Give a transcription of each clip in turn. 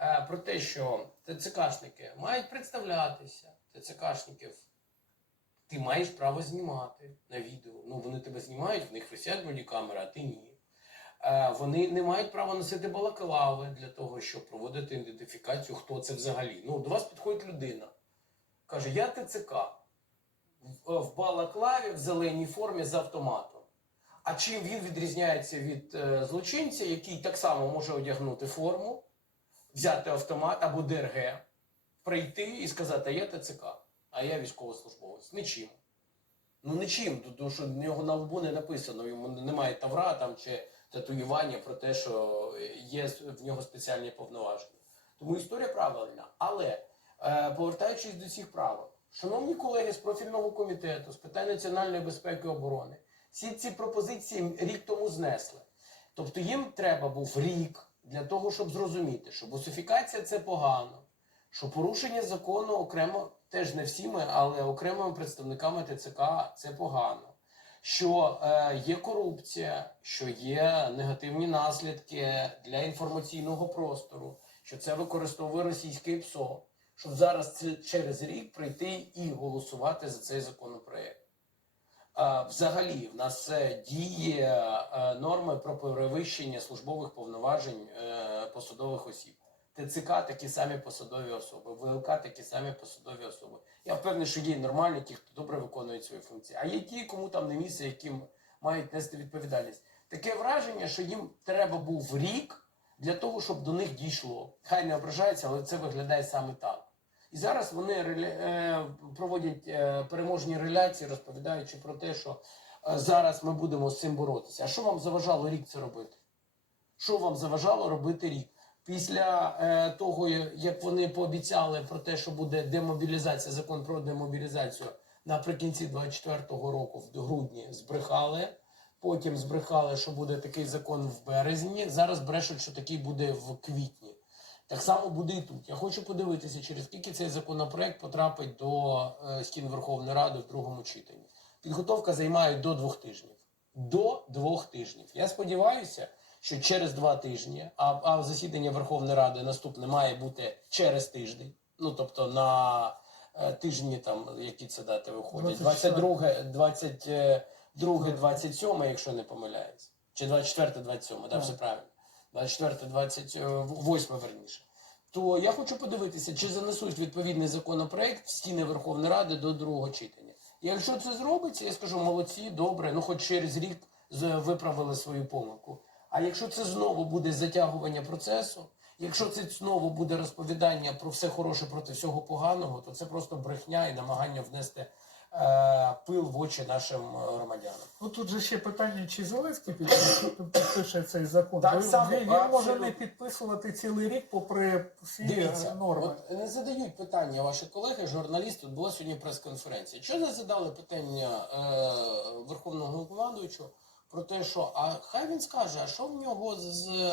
е, про те, що ТЦКшники мають представлятися, ТЦКшників ти маєш право знімати на відео. Ну, вони тебе знімають, в них висять бодікамери, а ти ні. Е, Вони не мають права носити балаклави для того, щоб проводити ідентифікацію, хто це взагалі. Ну, до вас підходить людина. Каже, я ТЦК. В, в балаклаві, в зеленій формі з автоматом. А чим він відрізняється від е, злочинця, який так само може одягнути форму, взяти автомат або ДРГ, прийти і сказати, а я ТЦК, а я військовослужбовець. Нічим. Ну нічим, тому що в нього на лбу не написано, йому немає тавра там чи татуювання про те, що є в нього спеціальні повноваження. Тому історія правильна. Але е, повертаючись до цих правил, шановні колеги з профільного комітету з питань національної безпеки і оборони, всі ці пропозиції рік тому знесли. Тобто їм треба був рік для того, щоб зрозуміти, що бусифікація це погано, що порушення закону окремо, теж не всіми, але окремими представниками ТЦК це погано. Що е, є корупція, що є негативні наслідки для інформаційного простору, що це використовує російське ПСО, щоб зараз через рік прийти і голосувати за цей законопроект. Взагалі, в нас діє е, норми про перевищення службових повноважень е, посадових осіб. ТЦК такі самі посадові особи, ВЛК такі самі посадові особи. Я впевнений, що є нормальні ті, хто добре виконує свої функції. А є ті, кому там не місце, яким мають нести відповідальність. Таке враження, що їм треба був рік для того, щоб до них дійшло. Хай не ображаються, але це виглядає саме так. І зараз вони е, проводять е, переможні реляції, розповідаючи про те, що е, зараз ми будемо з цим боротися. А що вам заважало рік це робити? Що вам заважало робити рік? Після того, як вони пообіцяли про те, що буде демобілізація, закон про демобілізацію наприкінці 24-го року, в грудні, збрехали. Потім збрехали, що буде такий закон в березні. Зараз брешуть, що такий буде в квітні. Так само буде і тут. Я хочу подивитися, через скільки цей законопроект потрапить до е, стін Верховної Ради в другому читанні. Підготовка займає до двох тижнів. До двох тижнів. Я сподіваюся, що через два тижні, а, а засідання Верховної Ради наступне має бути через тиждень. Ну тобто на е, тижні, там які це дати виходять, 22, 22, 27, якщо не помиляюсь. Чи 24, 27, да, Так. все правильно. 24, 28 верніше. То я хочу подивитися, чи занесуть відповідний законопроект в стіни Верховної Ради до другого читання. І Якщо це зробиться, я скажу молодці, добре, ну хоч через рік виправили свою помилку. А якщо це знову буде затягування процесу, якщо це знову буде розповідання про все хороше проти всього поганого, то це просто брехня і намагання внести е, пил в очі нашим е, громадянам. Ну тут же ще питання, чи Зеленський підпише, цей закон. Так Бо само, він, він може не підписувати цілий рік, попри всі Дивіться, е, норми. от не задають питання ваші колеги, журналісти. Тут була сьогодні прес-конференція. Чого не задали питання е, Верховного Головнокомандуючого про те, що а хай він скаже, а що в нього з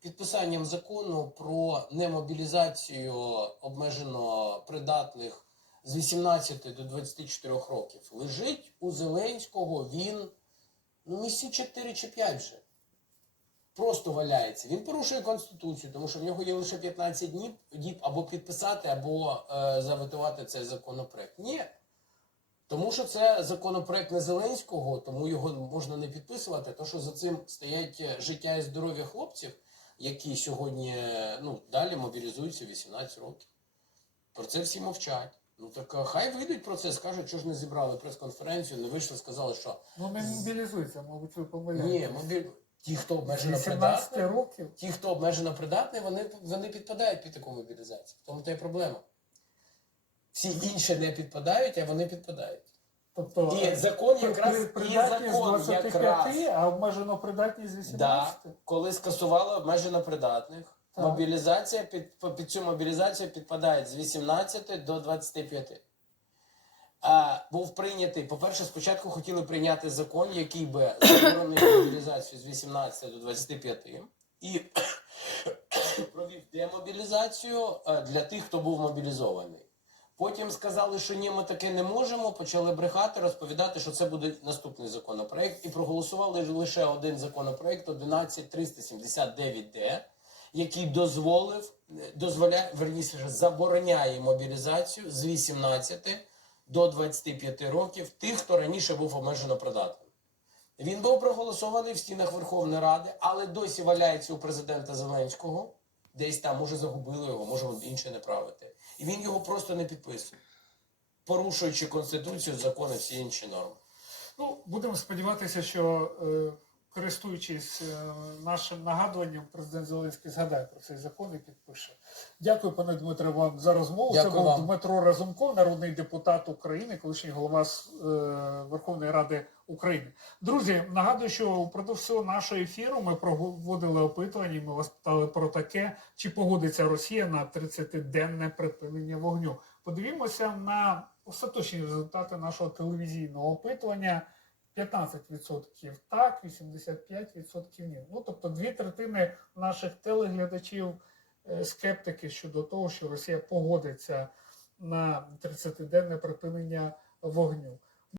підписанням закону про немобілізацію обмежено придатних з 18 до 24 років? Лежить у Зеленського він ну, місяці 4 чи 5 вже просто валяється. Він порушує конституцію, тому що в нього є лише 15 днів, діб або підписати, або е, заветувати цей законопроект. Ні. Тому що це законопроект не Зеленського, тому його можна не підписувати, тому що за цим стоять е, життя і здоров'я хлопців, які сьогодні е, ну, далі мобілізуються 18 років. Про це всі мовчать. Ну так е, хай вийдуть про це, скажуть, що ж не зібрали прес-конференцію, не вийшли, сказали, що Ну не мобілізується, мабуть, ви помиляєте. ні, мобіль... ті, хто обмежено 18 придатні, років. ті, хто обмежено придатний, вони, вони підпадають під таку мобілізацію. В тому то й проблема. Всі інші не підпадають, а вони підпадають. Тобто І закон при- якраз при- і закон 25, якраз а обмежено придатність з 18. да, коли скасували обмежено придатних, Мобілізація під, під цю мобілізацію підпадає з 18 до 25. А, був прийнятий, по-перше, спочатку хотіли прийняти закон, який би заборонив мобілізацію з 18 до 25 і провів демобілізацію е, для тих, хто був мобілізований. Потім сказали, що ні, ми таке не можемо. Почали брехати, розповідати, що це буде наступний законопроект, і проголосували лише один законопроект 11379Д, який дозволив, дозволяє, верніше, забороняє мобілізацію з 18 до 25 років тих, хто раніше був обмежено придатним. Він був проголосований в стінах Верховної Ради, але досі валяється у президента Зеленського. Десь там, може, загубили його, може інше не правити. І він його просто не підписує, порушуючи Конституцію, закони, всі інші норми. Ну, будемо сподіватися, що е, користуючись е, нашим нагадуванням, президент Зеленський згадає про цей закон і підпише. Дякую, пане Дмитре, вам за розмову. Дякую Це був вам. Дмитро Разумков, народний депутат України, колишній голова е, Верховної Ради України. Друзі, нагадую, що впродовж всього нашого ефіру ми проводили опитування. Ми вас питали про таке, чи погодиться Росія на 30-денне припинення вогню. Подивімося на остаточні результати нашого телевізійного опитування. 15% так, 85% ні. Ну тобто дві третини наших телеглядачів е, скептики щодо того, що Росія погодиться на 30-денне припинення вогню.